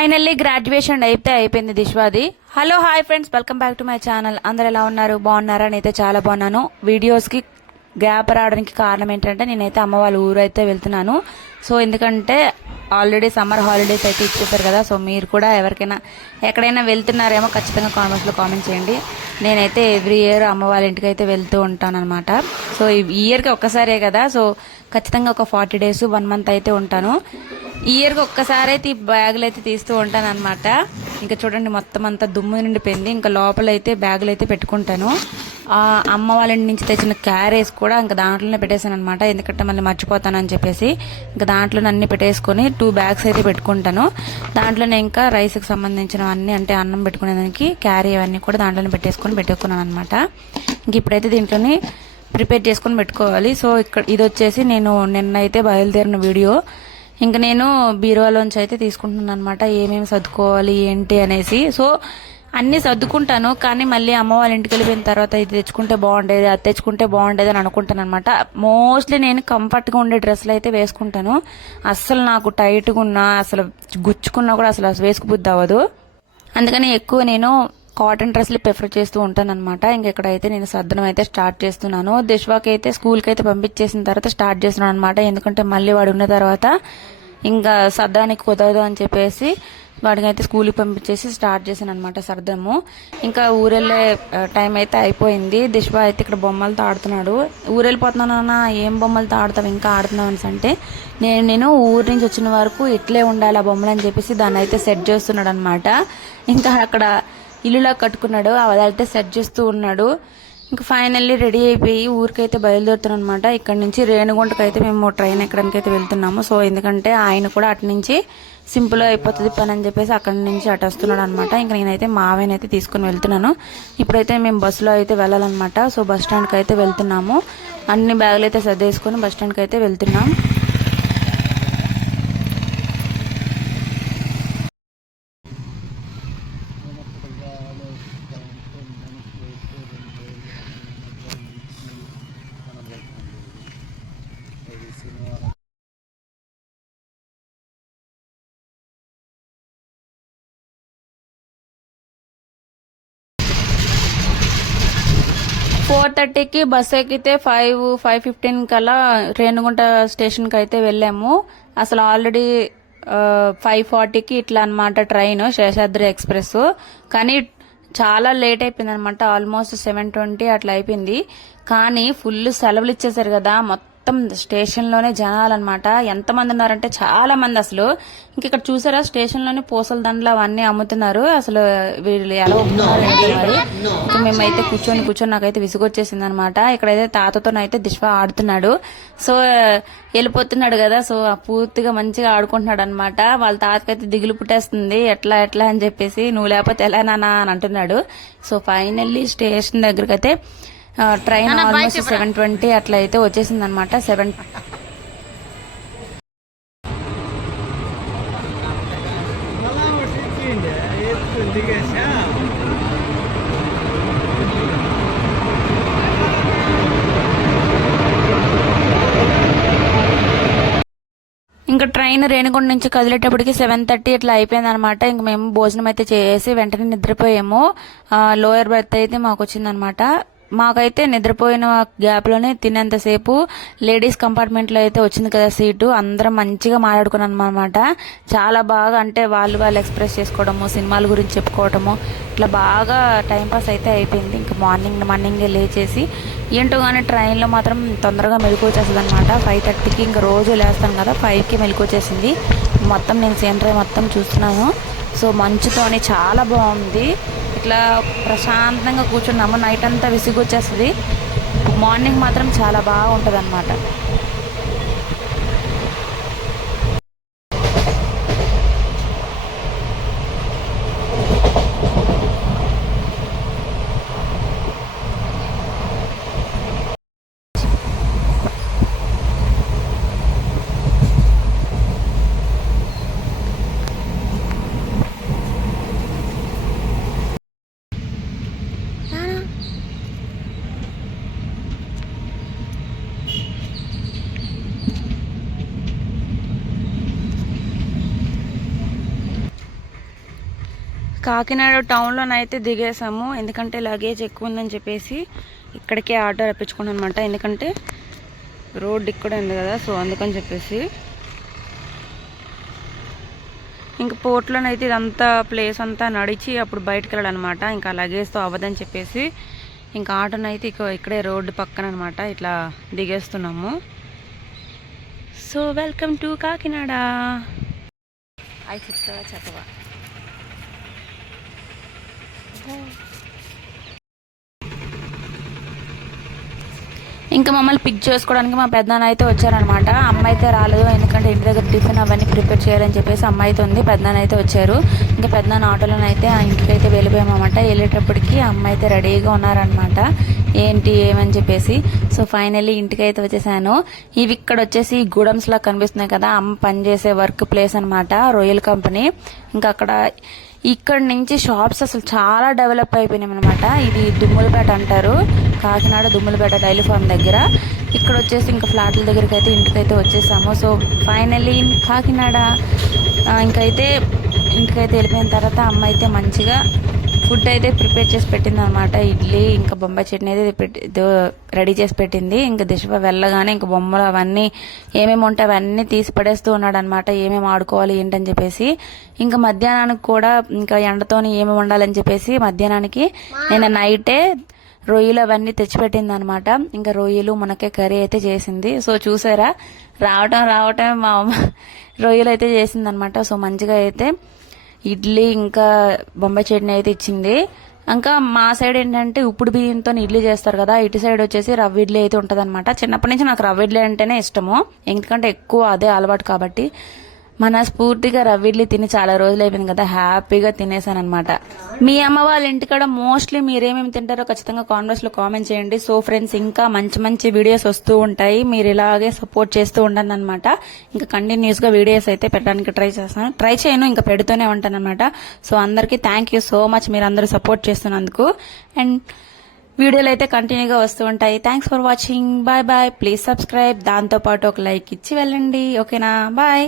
Finally graduation అయితే అయిపోయింది దిశ్వాది. Hello hi friends welcome back to my channel అందరు ఎలా ఉన్నారు? బాగున్నారా? నేనైతే చాలా బాగున్నాను. వీడియోస్కి గ్యాప్ రావడానికి కారణం ఏంటంటే నేనైతే అమ్మ వాళ్ళ ఊరు అయితే వెళ్తున్నాను. సో ఎందుకంటే ఆల్రెడీ సమ్మర్ హాలిడేస్ అయితే ఇచ్చేసారు కదా సో మీరు కూడా ఎవరికైనా ఎక్కడైనా వెళ్తున్నారేమో ఖచ్చితంగా కామెంట్స్లో కామెంట్ చేయండి. నేనైతే ఎవ్రీ ఇయర్ అమ్మ వాళ్ళ ఇంటికి అయితే వెళ్తూ ఉంటాను అనమాట సో ఈ ఇయర్కి ఒక్కసారే కదా సో ఖచ్చితంగా ఒక ఫార్టీ డేస్ వన్ మంత్ అయితే ఉంటాను. ఈ ఇయర్కి ఒక్కసారి అయితే ఈ బ్యాగులు అయితే తీస్తూ ఉంటాను అనమాట ఇంకా చూడండి మొత్తం అంతా దుమ్ము నిండిపోయింది. ఇంకా లోపల అయితే బ్యాగులు అయితే పెట్టుకుంటాను. అమ్మ వాళ్ళ ఇంటి నుంచి తెచ్చిన క్యారేజ్ కూడా ఇంకా దాంట్లోనే పెట్టేశాను అనమాట ఎందుకంటే మళ్ళీ మర్చిపోతానని చెప్పేసి ఇంకా దాంట్లోనే అన్ని పెట్టేసుకొని టూ బ్యాగ్స్ అయితే పెట్టుకుంటాను. దాంట్లోనే ఇంకా రైస్కి సంబంధించినవన్నీ అంటే అన్నం పెట్టుకునేదానికి క్యారీ అవన్నీ కూడా దాంట్లోనే పెట్టేసుకొని పెట్టుకున్నాను అనమాట ఇంక ఇప్పుడైతే దీంట్లోనే ప్రిపేర్ చేసుకొని పెట్టుకోవాలి. సో ఇక్కడ ఇది వచ్చేసి నేను నిన్న అయితే బయలుదేరిన వీడియో. ఇంకా నేను బీరువాలోంచి అయితే తీసుకుంటున్నాను అనమాట ఏమేమి సర్దుకోవాలి ఏంటి అనేసి. సో అన్నీ సర్దుకుంటాను కానీ మళ్ళీ అమ్మ వాళ్ళ ఇంటికి వెళ్ళిపోయిన తర్వాత ఇది తెచ్చుకుంటే బాగుండేది అది తెచ్చుకుంటే బాగుండేది అని అనుకుంటాను అనమాట మోస్ట్లీ నేను కంఫర్ట్గా ఉండే డ్రెస్సులు అయితే వేసుకుంటాను. అస్సలు నాకు టైట్గా ఉన్నా అసలు గుచ్చుకున్నా కూడా అసలు వేసుకుబుద్ది అవ్వదు. అందుకని ఎక్కువ నేను కాటన్ డ్రెస్లు ప్రిఫర్ చేస్తూ ఉంటాను అనమాట ఇంకెక్కడైతే నేను సర్దనం అయితే స్టార్ట్ చేస్తున్నాను దిశ్వాకి అయితే స్కూల్కి అయితే పంపించేసిన తర్వాత స్టార్ట్ చేస్తున్నాను అనమాట ఎందుకంటే మళ్ళీ వాడు ఉన్న తర్వాత ఇంకా సర్దానికి కుదరదు అని చెప్పేసి వాడికి అయితే స్కూల్కి పంపించేసి స్టార్ట్ చేశాను అనమాట సర్దము. ఇంకా ఊరెళ్ళే టైం అయితే అయిపోయింది. దిశ్వా అయితే ఇక్కడ బొమ్మలతో ఆడుతున్నాడు ఊరెళ్ళిపోతున్నానన్న ఏం బొమ్మలతో ఆడతావు ఇంకా ఆడుతున్నావు అని అంటే నేను నేను ఊరి నుంచి వచ్చిన వరకు ఇట్లే ఉండాలి ఆ బొమ్మలు అని చెప్పేసి దాన్ని అయితే సెట్ చేస్తున్నాడు అనమాట ఇంకా అక్కడ ఇల్లులా కట్టుకున్నాడు. అదైతే సెట్ చేస్తూ ఉన్నాడు. ఇంకా ఫైనల్లీ రెడీ అయిపోయి ఊరికైతే బయలుదేరుతున్నాం అనమాట ఇక్కడ నుంచి రేణుగుంటకు అయితే మేము ట్రైన్ ఎక్కడానికి అయితే వెళ్తున్నాము. సో ఎందుకంటే ఆయన కూడా అటు నుంచి సింపుల్ అయిపోతుంది పని అని చెప్పేసి అక్కడి నుంచి అటు వస్తున్నాడు అనమాట ఇంకా నేనైతే మావయ్యని అయితే తీసుకుని వెళ్తున్నాను. ఇప్పుడైతే మేము బస్సులో అయితే వెళ్ళాలన్నమాట. సో బస్ స్టాండ్కి అయితే వెళ్తున్నాము. అన్ని బ్యాగులు అయితే సర్దేసుకొని బస్ స్టాండ్కి అయితే వెళ్తున్నాం. ఫోర్ థర్టీకి బస్ ఎక్కితే ఫైవ్ ఫైవ్ ఫిఫ్టీన్ కల్లా రేణుగుంట స్టేషన్కి అయితే వెళ్ళాము. అసలు ఆల్రెడీ ఫైవ్ ఫార్టీకి ఇట్లా అనమాట ట్రైన్ శేషాద్రి ఎక్స్ప్రెస్. కానీ చాలా లేట్ అయిపోయింది అనమాట ఆల్మోస్ట్ సెవెన్ ట్వంటీ అట్లా అయిపోయింది. కానీ ఫుల్ సెలవులు ఇచ్చేసారు కదా మొత్తం మొత్తం స్టేషన్లోనే జనాలు అనమాట ఎంతమంది ఉన్నారంటే చాలా మంది అసలు. ఇంక ఇక్కడ చూసారా స్టేషన్లోనే పూసల దండలు అవన్నీ అమ్ముతున్నారు. అసలు వీళ్ళు ఎలా ఒప్పుకున్నారు మరి. ఇంకా మేమైతే కూర్చొని కూర్చొని నాకైతే విసుగొచ్చేసింది అనమాట ఇక్కడైతే తాతతోనైతే దిష్వ ఆడుతున్నాడు. సో వెళ్ళిపోతున్నాడు కదా. సో ఆ పూర్తిగా మంచిగా ఆడుకుంటున్నాడు అనమాట వాళ్ళ తాతకైతే దిగులు పుట్టేస్తుంది. ఎట్లా ఎట్లా అని చెప్పేసి నువ్వు లేకపోతే ఎలా నానా అని అంటున్నాడు. సో ఫైనల్లీ స్టేషన్ దగ్గరకైతే ట్రైన్ ఆల్మోస్ట్ సెవెన్ ట్వంటీ అట్లా అయితే వచ్చేసింది అనమాట సెవెన్ ఇంకా ట్రైన్ రేణుగుండ నుంచి కదిలేటప్పటికి సెవెన్ థర్టీ ఇట్లా అయిపోయిందనమాట ఇంక మేము భోజనం అయితే చేసి వెంటనే నిద్రపోయాము. లోయర్ బెర్త్ అయితే మాకు వచ్చిందనమాట మాకైతే నిద్రపోయిన గ్యాప్లోనే తినేంతసేపు లేడీస్ కంపార్ట్మెంట్లో అయితే వచ్చింది కదా సీటు. అందరం మంచిగా మాట్లాడుకున్నాం అనమాట చాలా బాగా అంటే వాళ్ళు వాళ్ళు ఎక్స్ప్రెస్ చేసుకోవడము సినిమాల గురించి చెప్పుకోవడము ఇట్లా బాగా టైంపాస్ అయితే అయిపోయింది. ఇంకా మార్నింగ్ మార్నింగ్ లేచేసి ఏంటో కానీ ట్రైన్లో మాత్రం తొందరగా మెలుకొచ్చేస్తుంది అనమాట ఫైవ్ థర్టీకి ఇంకా రోజు లేస్తాను కదా ఫైవ్కి మెలుకొచ్చేసింది మొత్తం నేను సీనరీ మొత్తం చూస్తున్నాను. సో మంచుతోని చాలా బాగుంది. ఇట్లా ప్రశాంతంగా కూర్చున్నాము. నైట్ అంతా విసిగొచ్చేస్తుంది. మార్నింగ్ మాత్రం చాలా బాగుంటుంది అన్నమాట కాకినాడ టౌన్లోనైతే దిగేసాము ఎందుకంటే లగేజ్ ఎక్కువ ఉందని చెప్పేసి ఇక్కడికే ఆటో రప్పించుకున్నాం అనమాట ఎందుకంటే రోడ్ ఇక్కడ ఉంది కదా సో అందుకని చెప్పేసి. ఇంక పోర్ట్లోనైతే ఇదంతా ప్లేస్ అంతా నడిచి అప్పుడు బయటకు వెళ్ళాలన్నమాట. ఇంకా లగేజ్తో అవ్వదని చెప్పేసి ఇంకా ఆటోనైతే ఇక ఇక్కడే రోడ్డు పక్కన అనమాట ఇట్లా దిగేస్తున్నాము. So welcome to Kakinada. అయి చెప్తావా చెప్పవా? ఇంకా మమ్మల్ని పిక్ చేసుకోవడానికి మా పెద్దనాన్న అయితే వచ్చారనమాట అమ్మ అయితే రాలేదు ఎందుకంటే ఇంటి దగ్గర టిఫిన్ అవన్నీ ప్రిపేర్ చేయాలని చెప్పేసి అమ్మ అయితే ఉంది పెద్దనాన్న అయితే వచ్చారు. ఇంకా పెద్దనాన్న ఆటోలోనే అయితే ఆ ఇంటికి అయితే వెళ్ళిపోయామన్నమాట. వెళ్ళేటప్పటికి అమ్మ అయితే రెడీగా ఉన్నారనమాట ఏంటి ఏమని చెప్పేసి. సో ఫైనల్లీ ఇంటికి అయితే వచ్చేసాను. ఇవి ఇక్కడ వచ్చేసి గూడమ్స్ లా కనిపిస్తున్నాయి కదా అమ్మ పనిచేసే వర్క్ ప్లేస్ అనమాట రొయ్యల్ కంపెనీ ఇంకా అక్కడ ఇక్కడ నుంచి షాప్స్ అసలు చాలా డెవలప్ అయిపోయినాయి అనమాట ఇది దుమ్ములపేట అంటారు. కాకినాడ దుమ్ములపేట డైలీ ఫార్మ్ దగ్గర. ఇక్కడ వచ్చేసి ఇంకా ఫ్లాట్ల దగ్గరికి అయితే ఇంటికైతే వచ్చేసాము. సో ఫైనలీ కాకినాడ ఇంకైతే ఇంటికైతే వెళ్ళిపోయిన తర్వాత అమ్మ అయితే మంచిగా ఫుడ్ అయితే ప్రిపేర్ చేసి పెట్టింది అనమాట ఇడ్లీ ఇంకా బొంబాయి చట్నీ అయితే పెట్టి రెడీ చేసి పెట్టింది. ఇంకా దిశ వెళ్ళగానే ఇంకా బొమ్మలు అవన్నీ ఏమేమి ఉంటాయి అవన్నీ తీసి పడేస్తూ ఉన్నాడు అనమాట ఏమేమి ఆడుకోవాలి ఏంటని చెప్పేసి. ఇంకా మధ్యాహ్నానికి కూడా ఇంకా ఎండతోని ఏమేమి ఉండాలని చెప్పేసి మధ్యాహ్నానికి నేను నైటే రొయ్యలు అవన్నీ తెచ్చిపెట్టింది అనమాట ఇంకా రొయ్యలు మునకే కర్రీ అయితే చేసింది. సో చూసారా? రావటం రావటం మా అమ్మ రొయ్యలు అయితే చేసింది అనమాట సో మంచిగా అయితే ఇడ్లీ ఇంకా బొంబాయి చట్నీ అయితే ఇచ్చింది. ఇంకా మా సైడ్ ఏంటంటే ఉప్పుడు బియ్యంతో ఇడ్లీ చేస్తారు కదా ఇటు సైడ్ వచ్చేసి రవ్వ ఇడ్లీ అయితే ఉంటుంది అనమాట చిన్నప్పటి నుంచి నాకు రవ్వ ఇడ్లీ అంటేనే ఇష్టము. ఎందుకంటే ఎక్కువ అదే అలవాటు కాబట్టి. మన స్ఫూర్తిగా ఇడ్లీ తిని చాలా రోజులు అయిపోయింది కదా హ్యాపీగా తినేసాను అనమాట మీ అమ్మ వాళ్ళ ఇంటికాడ మోస్ట్లీ మీరేమేమి తింటారో ఖచ్చితంగా కాన్వర్స్లో కామెంట్ చేయండి. సో ఫ్రెండ్స్ ఇంకా మంచి మంచి వీడియోస్ వస్తూ ఉంటాయి. మీరు ఇలాగే సపోర్ట్ చేస్తూ ఉండండి అనమాట ఇంకా కంటిన్యూస్గా వీడియోస్ అయితే పెట్టడానికి ట్రై చేస్తాను. ట్రై చేయను ఇంకా పెడుతూనే ఉంటాను అనమాట సో అందరికీ థ్యాంక్ యూ సో మచ్ మీరు అందరూ సపోర్ట్ చేస్తున్నందుకు. అండ్ వీడియోలు అయితే కంటిన్యూగా వస్తూ ఉంటాయి. Thanks for watching bye bye please subscribe దాంతో పాటు ఒక లైక్ ఇచ్చి వెళ్ళండి. ఓకేనా? బాయ్